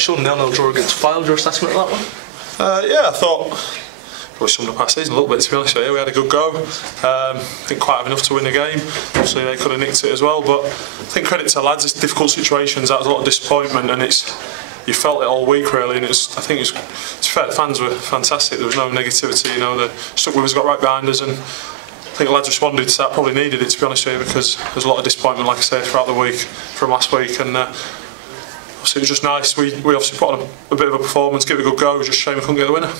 Shaun, 0-0 draw against Fylde, your assessment of that one? Yeah, I thought probably summed up our season a little bit, to be honest with you. We had a good go. Didn't quite have enough to win the game. Obviously they could have nicked it as well, but I think credit to the lads, it's difficult situations, that was a lot of disappointment, and you felt it all week really, and I think it's fair, the fans were fantastic, there was no negativity, you know, the stuck with us, got right behind us, and I think the lads responded to that, probably needed it, to be honest with you, because there's a lot of disappointment, like I say, throughout the week from last week, and obviously it was just nice. We obviously put on a bit of a performance, give it a good go. It was just a shame we couldn't get the winner.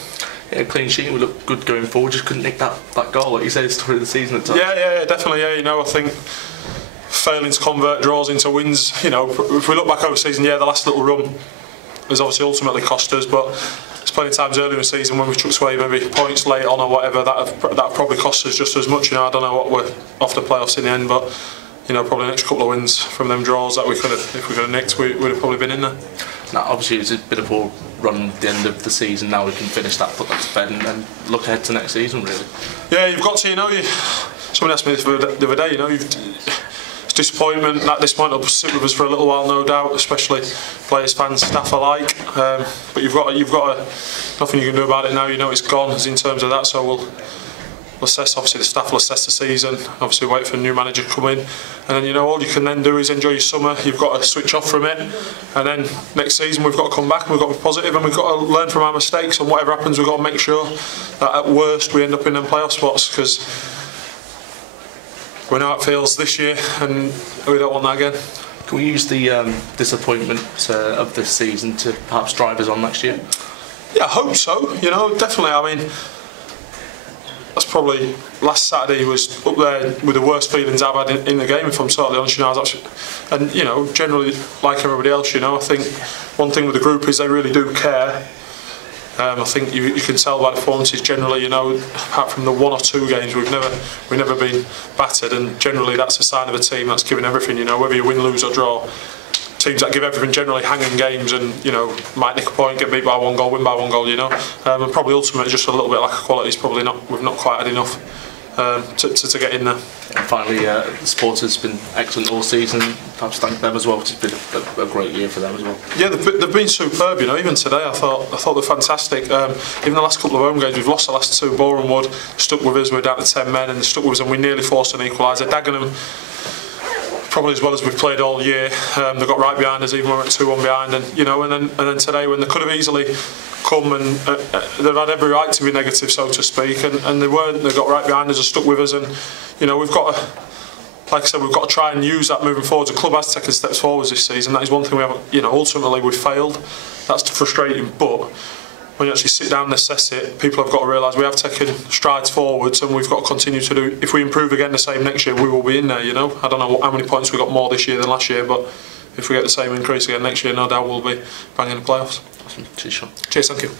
Yeah, clean sheet, we looked good going forward, just couldn't nick that goal, like you said, it's through the season at times. Yeah, definitely, yeah, you know, I think failing to convert draws into wins, you know, if we look back over the season, yeah, the last little run has obviously ultimately cost us, but there's plenty of times earlier in the season when we chucked away maybe points late on or whatever, that probably cost us just as much, you know. I don't know what we're off the playoffs in the end, but you know, probably the next couple of wins from them draws that we could have, if we could have nicked, we would have probably been in there. Now, obviously it's a bit of a run at the end of the season, now we can finish that, put that to bed and look ahead to next season really. Yeah, you've got to, you know, somebody asked me this the other day, you know, it's disappointment, that disappointment will sit with us for a little while, no doubt, especially players, fans, staff alike, but you've got nothing you can do about it now, you know it's gone in terms of that, so we'll assess, obviously the staff will assess the season, obviously wait for a new manager to come in, and then you know all you can then do is enjoy your summer. You've got to switch off from it, and then next season we've got to come back and we've got to be positive and we've got to learn from our mistakes, and whatever happens we've got to make sure that at worst we end up in them playoff spots, because we know how it feels this year and we don't want that again. Can we use the disappointment of this season to perhaps drive us on next year? Yeah, I hope so, you know, definitely. I mean, that's probably, last Saturday was up there with the worst feelings I've had in the game, if I'm totally honest. You know, I was actually, and you know, generally like everybody else, you know, I think one thing with the group is they really do care. I think you can tell by the performances generally, you know, apart from the 1 or 2 games we've never been battered, and generally that's a sign of a team that's giving everything, you know, whether you win, lose or draw. Teams that give everything generally hang in games and, you know, might nick a point, get beat by 1 goal, win by 1 goal, you know. And probably ultimately just a little bit lack of quality is probably we've not quite had enough to get in there. And finally, the supporters have been excellent all season. Perhaps thank them as well. It's been a great year for them as well. Yeah, they've been superb. You know, even today I thought they're fantastic. Even the last couple of home games, we've lost the last 2. Boreham Wood stuck with us. We're down to 10 men, and they stuck with us, and we nearly forced an equaliser. Dagenham, probably as well as we've played all year. They got right behind us, even when we went 2-1 behind, and you know, and then today when they could have easily come and they've had every right to be negative, so to speak, and they weren't. They got right behind us and stuck with us, and you know, we've got to, like I said, we've got to try and use that moving forward. The club has taken steps forwards this season. That is one thing we haven't. You know, ultimately we've failed. That's frustrating, but when you actually sit down and assess it, people have got to realise we have taken strides forwards, and we've got to continue to do. If we improve again the same next year, we will be in there, you know. I don't know how many points we got more this year than last year, but if we get the same increase again next year, no doubt we'll be banging the playoffs. Awesome. Cheers, Shaun. Cheers, thank you.